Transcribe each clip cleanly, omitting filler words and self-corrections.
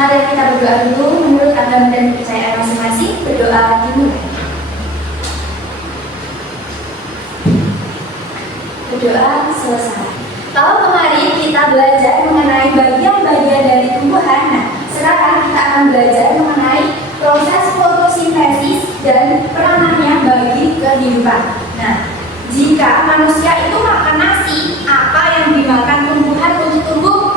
Mari kita berdoa dulu menurut agama dan kepercayaan masing-masing. Berdoa dimulai. Berdoa selesai. Kalau kemarin kita belajar mengenai bagian-bagian dari tumbuhan, nah sekarang kita akan belajar mengenai proses fotosintesis dan peranannya bagi kehidupan. Nah, jika manusia itu makan nasi, apa yang dimakan tumbuhan untuk tumbuh?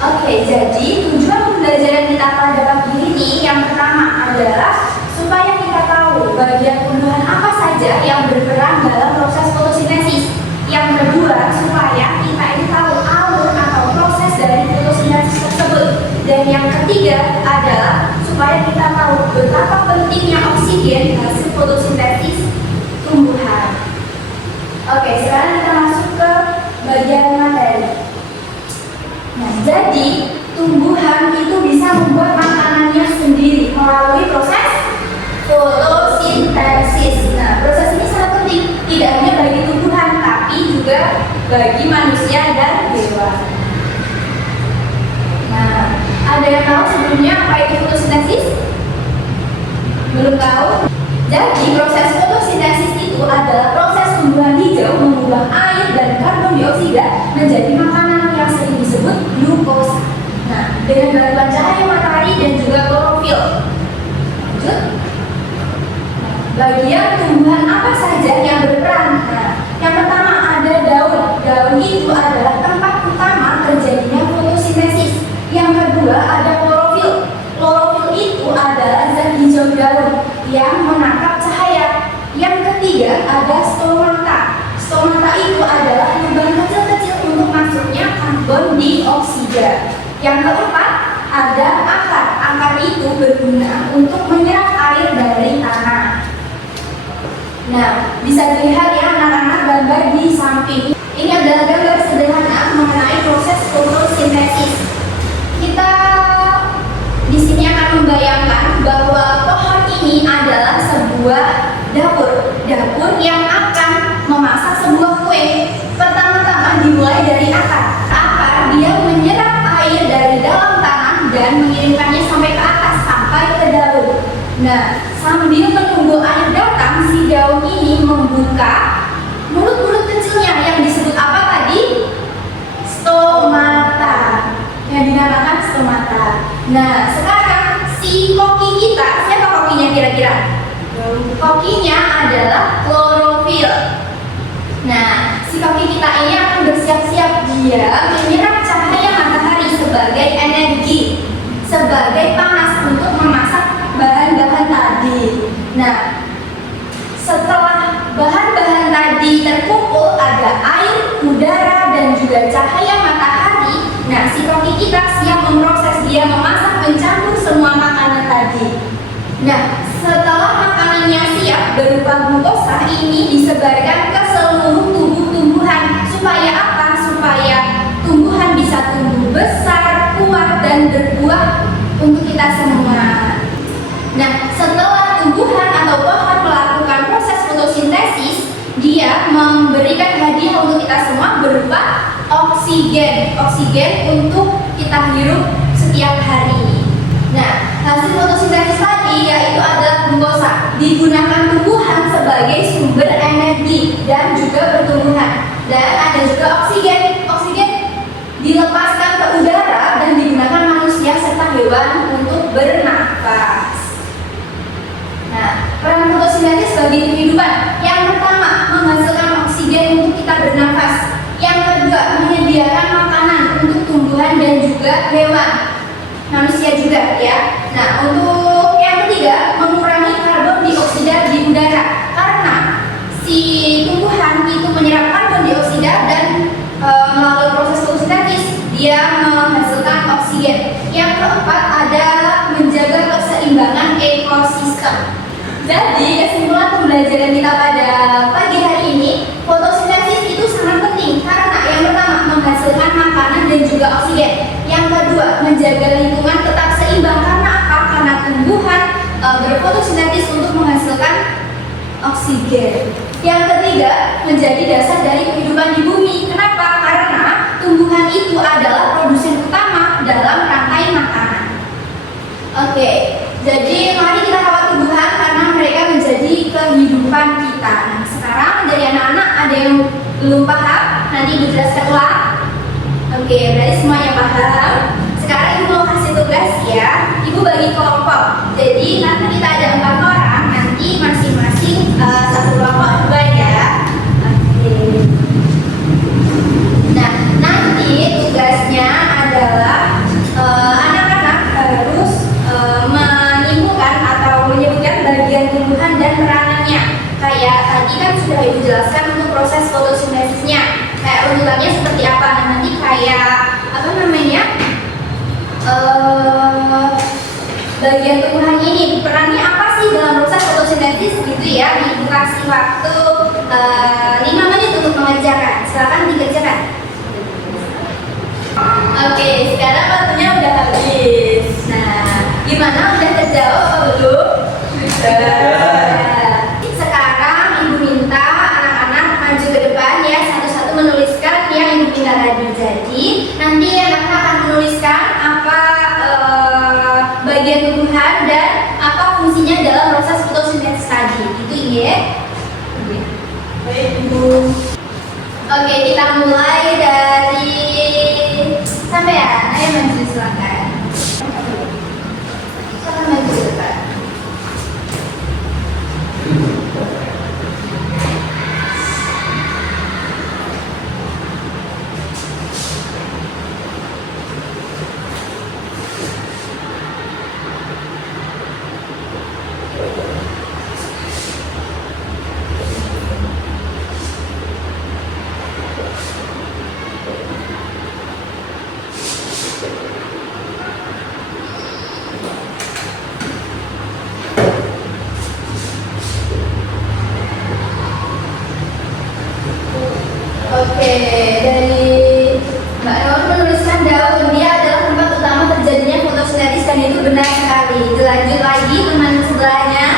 Oke, jadi tujuan pembelajaran kita pada pagi ini yang pertama adalah supaya kita tahu bagian tumbuhan apa saja yang berperan dalam proses fotosintesis. Yang kedua, supaya kita ini tahu alur atau proses dari fotosintesis tersebut. Dan yang ketiga adalah supaya kita tahu betapa pentingnya oksigen hasil fotosintesis tumbuhan. Oke, sekarang kita masuk ke bagian materi. Nah, jadi tumbuhan itu bisa membuat makanannya sendiri melalui proses fotosintesis. Nah, proses ini sangat penting, tidak hanya bagi tumbuhan, tapi juga bagi manusia dan hewan. Nah, ada yang tahu sebelumnya apa itu fotosintesis? Belum tahu? Jadi, proses fotosintesis itu adalah proses tumbuhan hijau mengubah air dan karbon dioksida menjadi makanan yang sering disebut glukosa. Nah, dengan bantuan cahaya matahari dan juga klorofil. Lanjut. Bagian tumbuhan apa saja yang berperan? Nah, yang pertama ada daun. Daun itu adalah tempat utama terjadinya fotosintesis. Yang kedua ada klorofil. Klorofil itu adalah zat hijau daun yang menangkap cahaya. Yang ketiga ada stomata. Stomata itu adalah lubang kecil-kecil untuk masuknya karbon dioksida. Yang keempat ada akar. Akar itu berguna untuk menyerap air dari tanah. Nah, bisa dilihat ya anak-anak gambar di samping. Ini adalah gambar sederhana mengenai proses fotosintesis. Kita di sini akan membayangkan bahwa pohon ini adalah sebuah dapur. Dapur yang akan memasak sebuah kue. Pertama-tama dimulai dari akar. Akar dia menyerap air dari dalam tanah dan mengirimkannya sampai ke atas, sampai ke daun. Nah, sambil menunggu air datang, si daun ini membuka mulut-mulut kecilnya yang disebut apa tadi? Stomata. Yang dinamakan stomata. Nah, sekarang si koki kita, siapa kokinya kira-kira? Kokinya adalah klorofil. Nah, si koki kita ini akan bersiap-siap, dia menyerap cahaya matahari sebagai energi, sebagai panas untuk memasak bahan-bahan tadi. Nah, setelah bahan-bahan tadi terkumpul, ada air, udara, dan juga cahaya matahari. Nah, si koki kita siap memproses, dia memasak, mencampur semua makanan tadi. Nah, setelah makanannya siap berupa glukosa, ini disebarkan ke seluruh tubuh tumbuhan. Supaya apa? Supaya tumbuhan bisa tumbuh besar, kuat, dan berbuah untuk kita semua. Nah, setelah tumbuhan atau pohon melakukan proses fotosintesis, dia memberikan hadiah untuk kita semua berupa oksigen. Oksigen untuk kita hirup setiap hari. Nah, hasil fotosintesis tadi yaitu adalah glukosa, digunakan tumbuhan sebagai sumber energi dan juga pertumbuhan. Dan ada juga oksigen. Oksigen dilepaskan ke udara dan digunakan manusia serta hewan untuk bernafas. Nah, peran fotosintesis bagi kehidupan. Yang pertama, menghasilkan oksigen untuk kita bernafas. Yang kedua, menyediakan makanan untuk tumbuhan dan juga hewan. Manusia juga ya. Nah, untuk yang ketiga, mengurangi karbon dioksida di udara. Karena si tumbuhan itu menyerap karbon dioksida dan melalui proses fotosintesis dia menghasilkan oksigen. Yang keempat adalah menjaga keseimbangan ekosistem. Jadi, kesimpulan pembelajaran kita pada pagi hari ini, fotosintesis itu sangat penting karena yang pertama menghasilkan makanan dan juga oksigen. Yang kedua, menjaga lingkungan tetap seimbang karena apa? Karena tumbuhan berfotosintesis untuk menghasilkan oksigen. Yang ketiga, menjadi dasar dari kehidupan di bumi. Kenapa? Karena tumbuhan itu adalah produsen utama dalam Belum paham? Nanti Ibu jelaskan ulang. Oke, berarti semuanya paham. Sekarang Ibu mau kasih tugas ya. Ibu bagi kelompok. Jadi karena kita ada 4 orang, nanti masing-masing satu kelompok juga ya. Oke. Nah, nanti tugasnya adalah anak-anak harus menyimpulkan atau menyebutkan bagian tumbuhan dan peranannya. Kayak tadi kan sudah Ibu jelaskan untuk proses fotosintesisnya. Kayak urutannya seperti apa? Nah, nanti kayak apa namanya? Bagian tumbuhan ini perannya apa sih dalam proses fotosintesis gitu ya. Ibu kasih waktu 5 menit untuk mengerjakan. Silakan dikerjakan. Oke, sekarang waktunya udah habis. Nah, gimana? Udah terjawab apa belum? Sudah. Sekarang Ibu minta anak-anak maju ke depan ya, satu-satu menuliskan yang Ibu minta tadi. Jadi nanti anak-anak akan menuliskan apa bagian tumbuhan dan apa fungsinya dalam proses fotosintesis tadi. Itu ya. Baik, Ibu. Oke, kita mulai dari sampean. Ayo maju silakan. Silakan maju ke depan. Oke, dari Mbak Nur menuliskan daun. Dia adalah tempat utama terjadinya fotosintesis dan itu benar sekali. Lanjut lagi teman sebelahnya.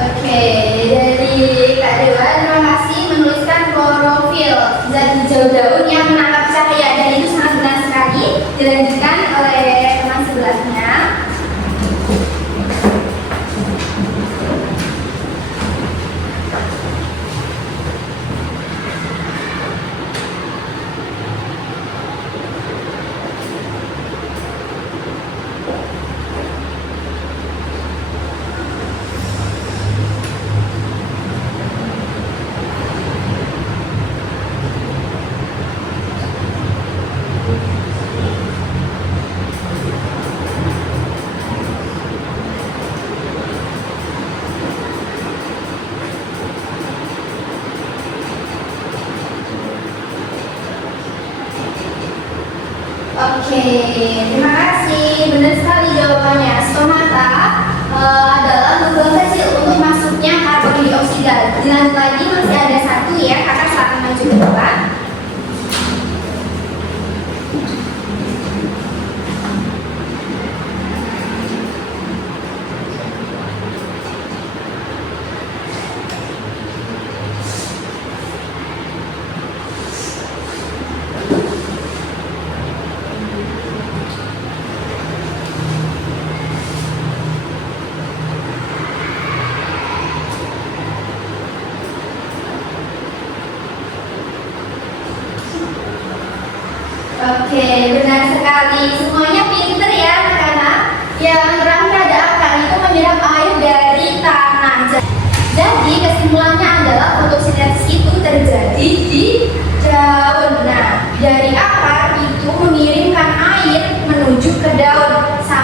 Oke, dari Kak Dewa, terima kasih menuliskan klorofil, zat hijau daun yang menangkap cahaya, dan itu sangat benar sekali. Dilanjutkan oleh teman sebelahnya.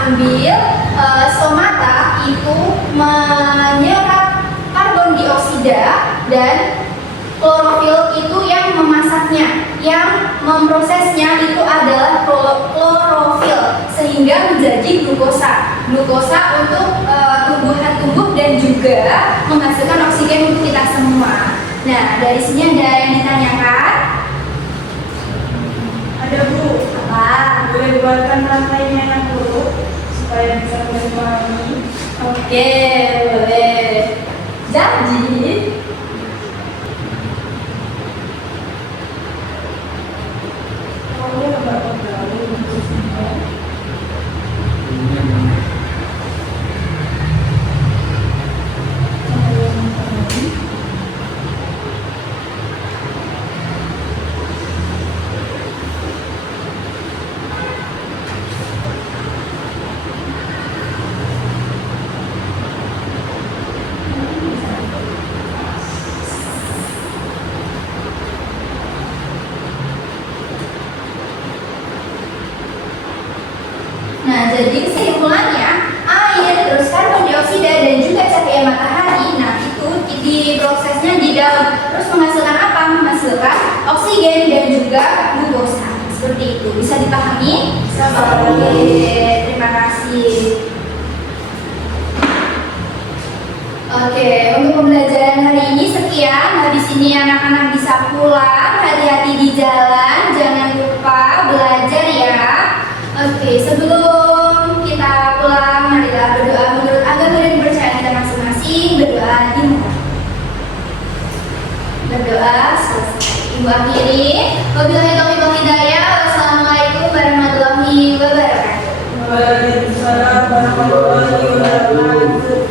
ambil stomata itu menyerap karbon dioksida dan klorofil itu yang memasaknya, yang memprosesnya itu adalah klorofil sehingga menjadi glukosa. Glukosa untuk tumbuhan tumbuh dan juga menghasilkan oksigen untuk kita semua. Nah, dari sini ada yang ditanyakan? Ada Bu. Apa? Boleh dibuatkan rantainya yang buruk supaya bisa memahami. Oke, boleh. Jadi Kalau nggak terlalu khususnya. nah, jadi kesimpulannya air, terus karbon dioksida dan juga cahaya matahari, nah itu diprosesnya di daun, terus menghasilkan apa? Menghasilkan oksigen dan juga glukosa. Seperti itu, bisa dipahami? Oke, terima kasih. Oke, untuk pembelajaran hari ini sekian. Habis ini anak-anak bisa pulang, hati-hati di jalan, jangan lupa belajar ya. Oke, sebelum kita pulang, marilah berdoa menurut agama dan kepercayaan kita masing-masing. Berdoa dimulai. Berdoa selesai. Ibu akhiri. Wabillahi taufiq wal hidayah. Wassalamualaikum warahmatullahi wabarakatuh. Waalaikumsalam warahmatullahi wabarakatuh.